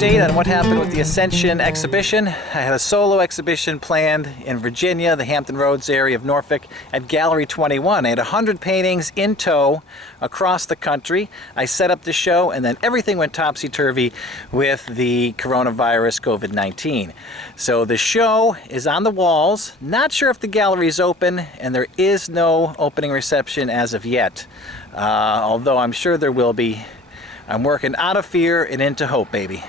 update on what happened with the Ascension exhibition. I had a solo exhibition planned in Virginia, the Hampton Roads area of Norfolk, at Gallery 21. I had 100 paintings in tow across the country. I set up the show, and then everything went topsy-turvy with the coronavirus COVID-19. So the show is on the walls. Not sure if the gallery is open, and there is no opening reception as of yet, although I'm sure there will be. I'm working out of fear and into hope, baby.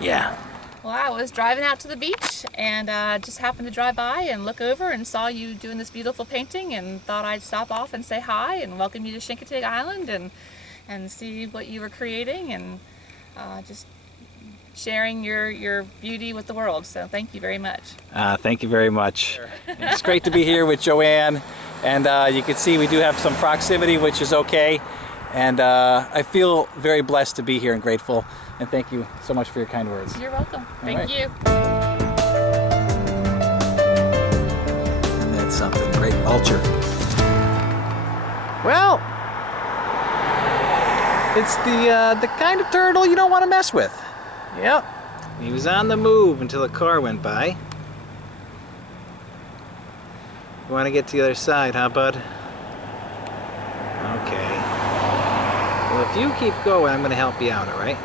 Yeah. Well, I was driving out to the beach and just happened to drive by and look over and saw you doing this beautiful painting and thought I'd stop off and say hi and welcome you to Chincoteague Island and see what you were creating and just sharing your beauty with the world. So thank you very much. Thank you very much. It's great to be here with Joanne, and you can see we do have some proximity, which is okay. And I feel very blessed to be here and grateful. And thank you so much for your kind words. You're welcome. Thank you. And that's something, great vulture. Well, it's the kind of turtle you don't want to mess with. Yep. He was on the move until a car went by. You want to get to the other side, huh, bud? Okay. Well, if you keep going, I'm going to help you out, all right?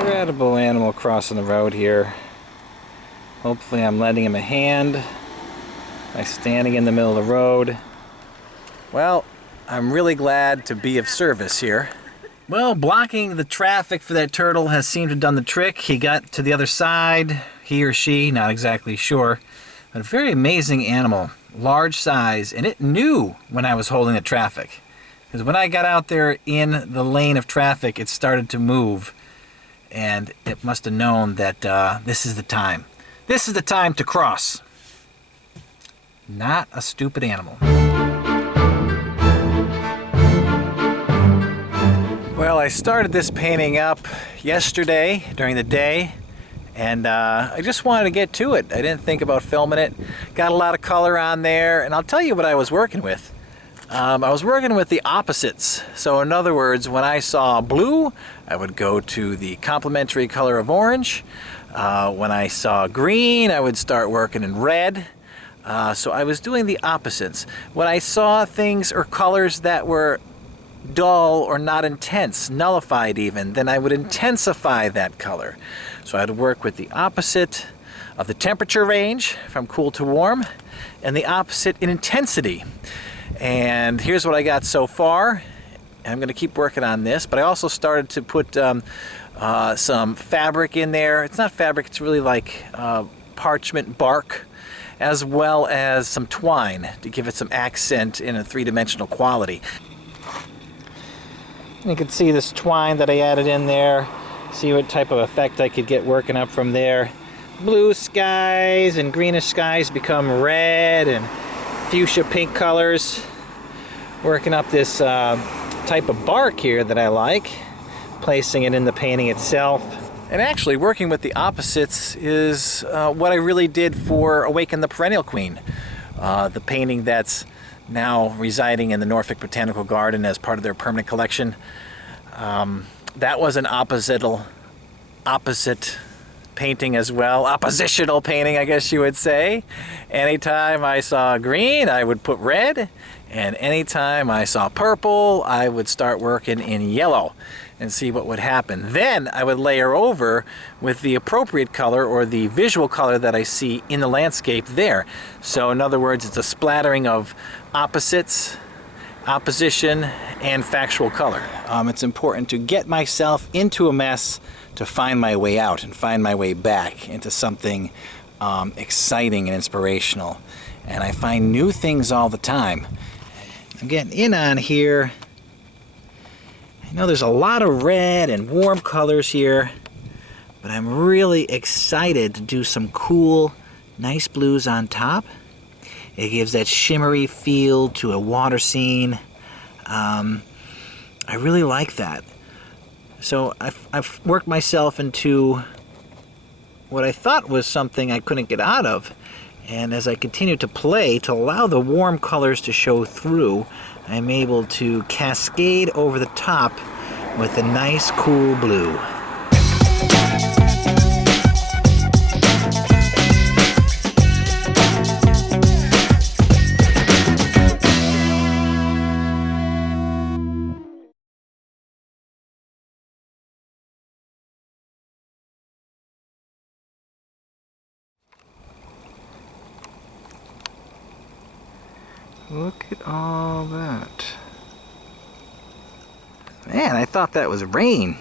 Incredible animal crossing the road here. Hopefully I'm lending him a hand by standing in the middle of the road. Well, I'm really glad to be of service here. Well, blocking the traffic for that turtle has seemed to have done the trick. He got to the other side, he or she, not exactly sure. But a very amazing animal, large size, and it knew when I was holding the traffic. Because when I got out there in the lane of traffic, it started to move. And it must have known that this is the time. This is the time to cross. Not a stupid animal. Well, I started this painting up yesterday during the day, and I just wanted to get to it. I didn't think about filming it. Got a lot of color on there, and I'll tell you what I was working with. I was working with the opposites. So in other words, when I saw blue, I would go to the complementary color of orange. When I saw green, I would start working in red. So I was doing the opposites. When I saw things or colors that were dull or not intense, nullified even, then I would intensify that color. So I'd work with the opposite of the temperature range, from cool to warm, and the opposite in intensity. And here's what I got so far. And I'm going to keep working on this, but I also started to put some fabric in there. It's not fabric, it's really like parchment bark, as well as some twine to give it some accent in a three-dimensional quality. You can see this twine that I added in there, see what type of effect I could get working up from there. Blue skies and greenish skies become red, and fuchsia pink colors. Working up this type of bark here that I like, placing it in the painting itself. And actually, working with the opposites is what I really did for Awaken the Perennial Queen, the painting that's now residing in the Norfolk Botanical Garden as part of their permanent collection. That was an opposite painting as well, oppositional painting, I guess you would say. Anytime I saw green, I would put red, and anytime I saw purple, I would start working in yellow and see what would happen. Then I would layer over with the appropriate color or the visual color that I see in the landscape there. So in other words, it's a splattering of opposites, opposition, and factual color. It's important to get myself into a mess to find my way out and find my way back into something exciting and inspirational. And I find new things all the time. I'm getting in on here. I know there's a lot of red and warm colors here, but I'm really excited to do some cool, nice blues on top. It gives that shimmery feel to a water scene. I really like that. So I've worked myself into what I thought was something I couldn't get out of. And as I continue to play, to allow the warm colors to show through, I'm able to cascade over the top with a nice cool blue. Look at all that. Man, I thought that was rain.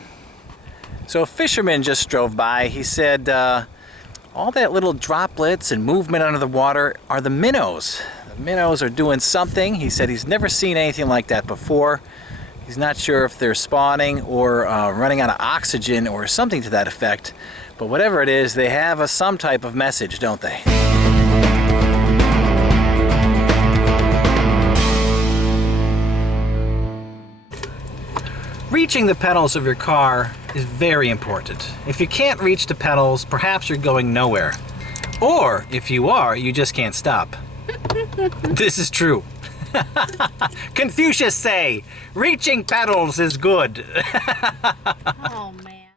So a fisherman just drove by. He said all that little droplets and movement under the water are the minnows. The minnows are doing something. He said he's never seen anything like that before. He's not sure if they're spawning or running out of oxygen or something to that effect. But whatever it is, they have some type of message, don't they? Reaching the pedals of your car is very important. If you can't reach the pedals, perhaps you're going nowhere. Or, if you are, you just can't stop. This is true. Confucius say, reaching pedals is good. Oh, man.